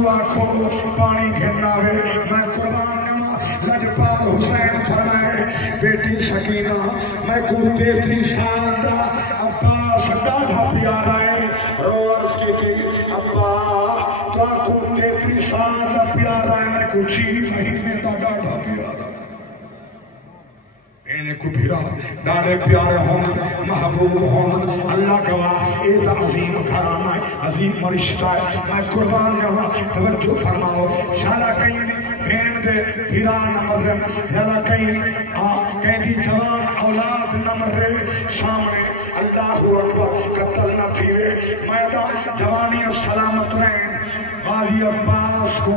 تو آنکھوں پانی گھننا وے میں قربان نما لجپال حسین فرمائے بیٹی سکینہ میں کو 33 سال دا عباس ڈاڑھا پیارا ہے رو عرض کی تھی ابا تو آنکھوں 33 سال دا پیارا ہے میں کو 6 مہینے دا ڈاڑھا پیارا انہیں کو بھیرا ڈاڑے پیارے ہوں محبوب ہوں اللہ گواہ ایک عظیم گھرانا ہے عظیم رشتہ ہے میں قربان یہاں توجہ فرماؤ شالا کہیں بین دے بھیرا نمر رہے شالا کہیں دی جوان اولاد نمر رہے سامنے اللہ اکبر قتل نہ تھیوے میدان جوانی و سلامت رہیں غازی عباس کو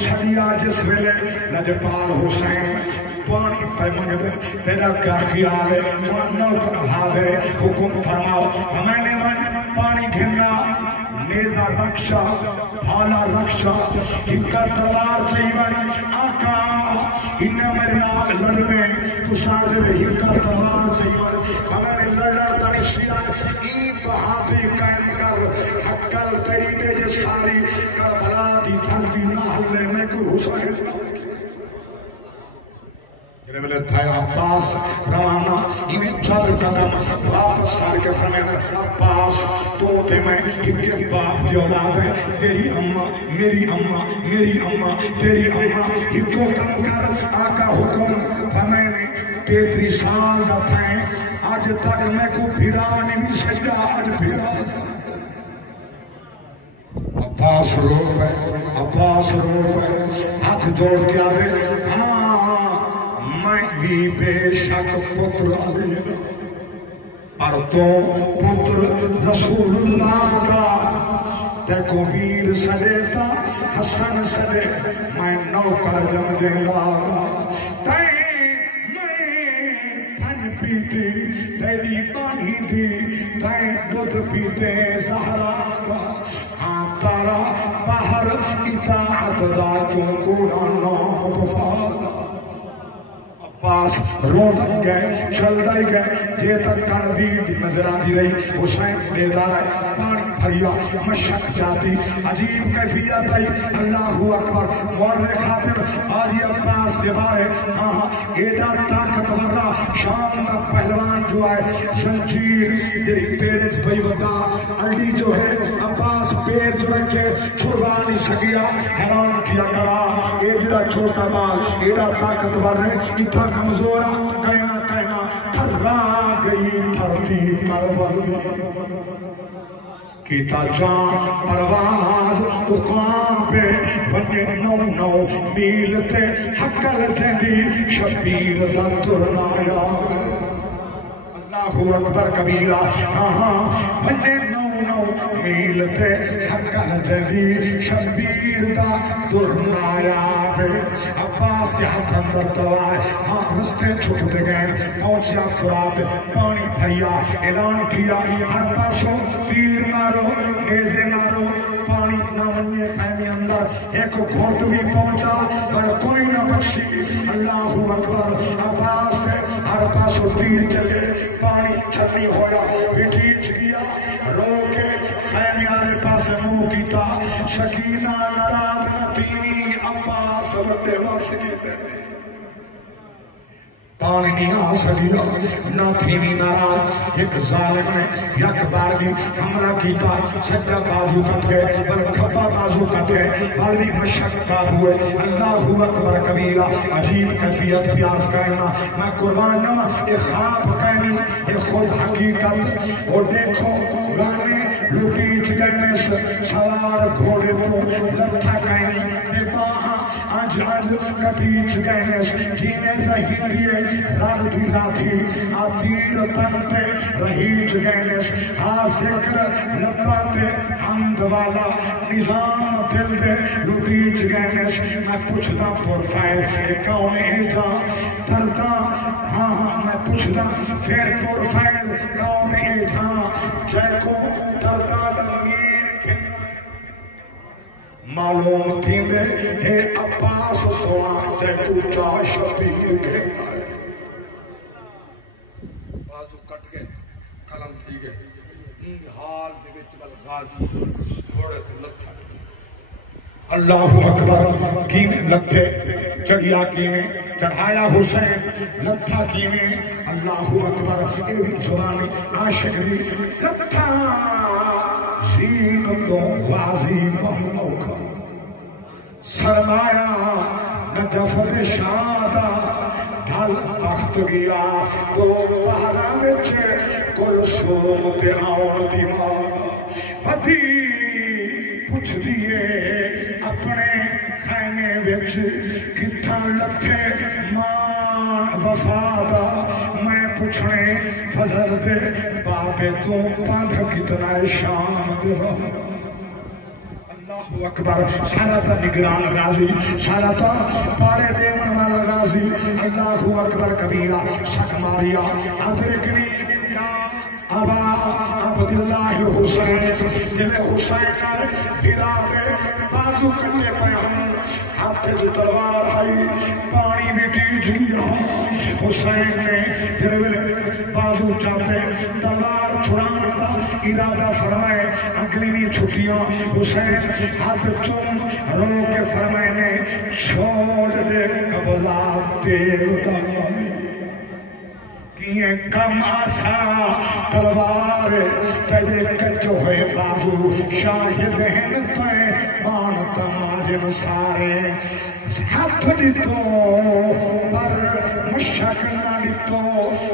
شریعہ جس ویلے لجپال حسین پانی پہ منگد تیرا کیا خیال ہے نوکر حاضر حکم فرماؤ میں نے پانی گھننا نیزہ رکشا بھالا رکشا ہکا تلوار چاہیے آقا انہیں میرے نال لڑنے تو سارے ہکا تلوار چاہیے ہمیں لڑنا تنی سیاں ای بہادی قائم کر حقل قریبے جس ساری کربلا دی دھلتی نہ ہلے میں کو حسین جنہیں بلے تھایا عباس روانہ انہیں 4 قدم واپس سار کے فرمائے عباس تو دے میں کہ باپ دی اولاد ہے تیری اممہ میری اممہ میری اممہ تیری اممہ ہکو کم کر آقا حکم فرمائے 33 سال دا تھائیں آج تک میں کو بھیرا نہیں سجا آج بھیرا عباس رو پہ عباس رو پہ ہاتھ جوڑ کے آدھے میں بھی بے شک پتر علی پر تو پتر رسول اللہ کا دیکھو ویر سجیتا حسن سجے میں نوکر جم دے لاغا تائیں میں پھن پیتی تیری پانی دی تائیں دودھ پیتے زہرا کا ہاں تارا باہر اطاعت دا کیوں گوڑا نام گفادا عباس رو گئے چل رہی گئے جے تک کنویر دی نظر آتی رہی حسین دیدار ہے پانی بھریا مشک جاتی عجیب کیفیت آئی اللہ اکبر مورے خاطر آجی عباس دیوارے ایڈا طاقت ورہ شام کا پہلوان جو آئے زنجیر جری پیرج بھئی ودا اڈی جو ہے عباس پیر جو رکھے چھوڑا نہیں سکیا حیران کیا کرا ایڈا چھوٹا مال ایڈا طاقت ورہ اتھا کمزورا کہنا تھرا گئی دھرتی کربل کیتا جان پرواز اقام پہ بنے 9 میل تے حقل تیندی شبیر دا ترنایا اللہ اکبر کبیرہ بنے 9 میل تے حقل تیندی شبیر دا ترنایا عباس کے ہاتھ اندر تلوار رستے چھوٹے گئے پہنچیا فرات پانی بھریا اعلان کیا ہر پاسوں تیر مارو نیزے مارو پانی نہ مننے خیمے اندر ایک گھوٹ بھی پہنچا پر کوئی نہ بخشی اللہ اکبر عباس پہ ہر پاسوں تیر چلے پانی چھتنی ہویا بیٹھی چکیا رو کے خیمے آنے پاس منہ کیتا سکینہ نراد نتینی عباس ورتے واسطے پانی نہیں آ سکیا نہ تھینی ناراض ایک ظالم نے یک بار بھی حملہ کیتا سجدہ بازو کٹ گئے بل کھپا بازو کٹ گئے بالی مشکا ہوئے اللہ اکبر کبیرہ عجیب کیفیت پیاس کرنا میں قربان نما ایک خواب کہنی ایک خود حقیقت اور دیکھو گانے لوٹی چگنے سوار گھوڑے تو لٹھا کہنی دیکھا آج کٹی چگنے جینے رہی دیئے رال دی راتی آتیر تنتے رہی چگنے ذکر لپاتے حمد والا نظام دل دے لوٹی چگنے میں پوچھتا پروفائل کون ایجا دلتا میں پوچھتا پھر پروفائل کون ایجا جے کو دلتا لنگیر معلوم تھی میں اے عباس سونا جے پوچھا شبیر گھنگا بازو کٹ گئے قلم تھی گئے حال دے وچ بل غازی گھوڑے تے لٹھا اللہ اکبر کی میں لکھے چڑھیا کی میں چڑھایا حسین لتھا کی میں اللہ اکبر ایوی زبانی عاشق دی لتھا زینتوں بازی مملوکا سرمایا نجف شادہ ڈھل بخت گیا تو پہرا وچے کل سو دے آن دی ماں پتی پوچھ دیئے اپنے خیمے وچ کتھا لکھے ماں وفادہ میں پوچھنے فضل دے بابے تو پانڈھ کتنا شام دے رہا اللہ اکبر سارا تا نگران غازی سارا تا پارے دیون والا غازی اللہ اکبر کبیرہ شک ماریا ادرکنی ابا عبداللہ حسین دل حسین کر بھیرا پہ بازو کٹے پہ ہم ہاتھ جو تلوار آئی پانی بیٹی جگیا حسین نے دل بازو چاہتے تلوار چھڑانا دا ارادہ فرمائے اگلی نہیں چھٹیاں حسین ہاتھ چوم رو کے فرمائے نے چھوڑ دے قبضات تیل دائی کیے کم آسا تلوار تیرے کچو ہوئے بازو شاہد ہن پہ بان تماجن سارے ہاتھ دیتو پر مشک نہ دیتو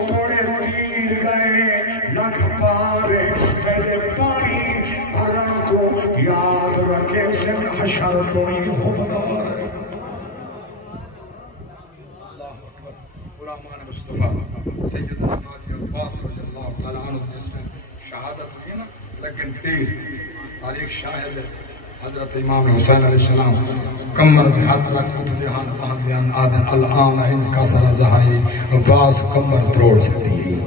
توڑے تیر گئے لکھ پارے تیرے پانی پرن کو یاد رکھے سن حشر توڑی حبدار مصطفیٰ سیدنا نادی عباس رضی اللہ تعالیٰ عنہ جس میں شہادت ہوئی نا لیکن تیر تاریخ شاہد حضرت امام حسین علیہ السلام کمر بہت رکھت دیہان بہن دیان آدن الان ان کسر زہری عباس کمر تروڑ سکتی ہے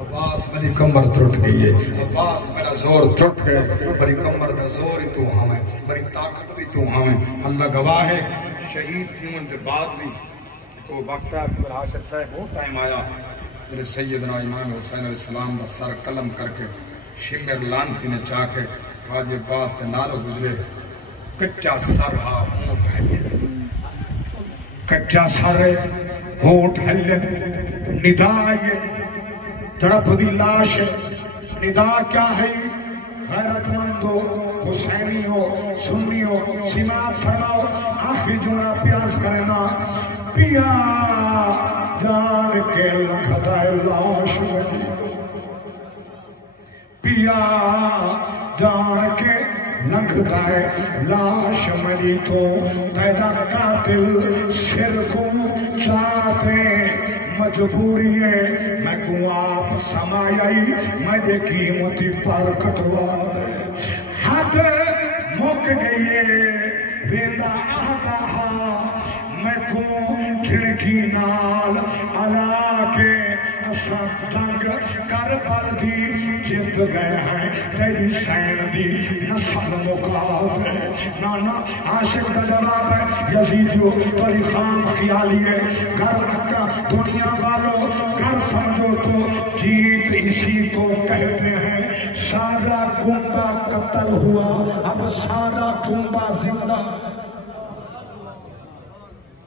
عباس میری کمر ترٹ گئی ہے عباس میرا زور ترٹ گئے میری کمر دا زور ہی تو ہمیں میری طاقت بھی تو ہمیں اللہ گواہ ہے شہید کیون دے بعد بھی کو وقت ہے اکبر عاشق صاحب وہ ٹائم آیا میرے سیدنا امام حسین علیہ السلام کا سر قلم کر کے شمر لانتی نے چاہ کے حاجی عباس تے نالو گزرے کچا سر ہا ہونٹ ہلن کچا سر ہونٹ ہلن ندا یہ تڑپ دی لاش ندا کیا ہے غیرت مندو حسینی ہو سنی ہو سماعت فرماؤ آخری جملہ پیاس کرنا پیا جان کے لکھتا ہے لاش مجید پیا جان کے لکھتا ہے لاش مجید تو تیرا قاتل سر کو چاہتے مجبوری ہے میں کو آپ سمائی میں دے قیمتی پر کٹوا حد مک گئی ہے ویندہ آدھا میں کو کھڑکی نال علا کے اساں جنگ کربل دی جت گئے ہیں تیری سین دی نسل مقابل نانا عاشق کا جواب ہے یزیدیو تلی خان خیالی ہے گھر کا دنیا والوں گھر سمجھو تو جیت اسی کو کہتے ہیں سارا کنبہ قتل ہوا اب سارا کنبہ زندہ